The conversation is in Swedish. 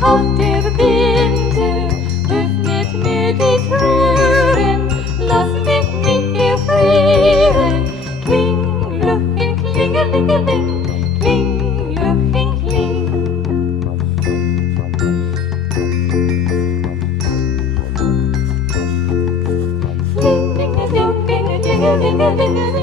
Halt der Winde, öffnet mir die Türen, lass mich mit dir frieren. Kling, klingelingeling, kling, kling. Kling, dingeling, dingeling, dingeling.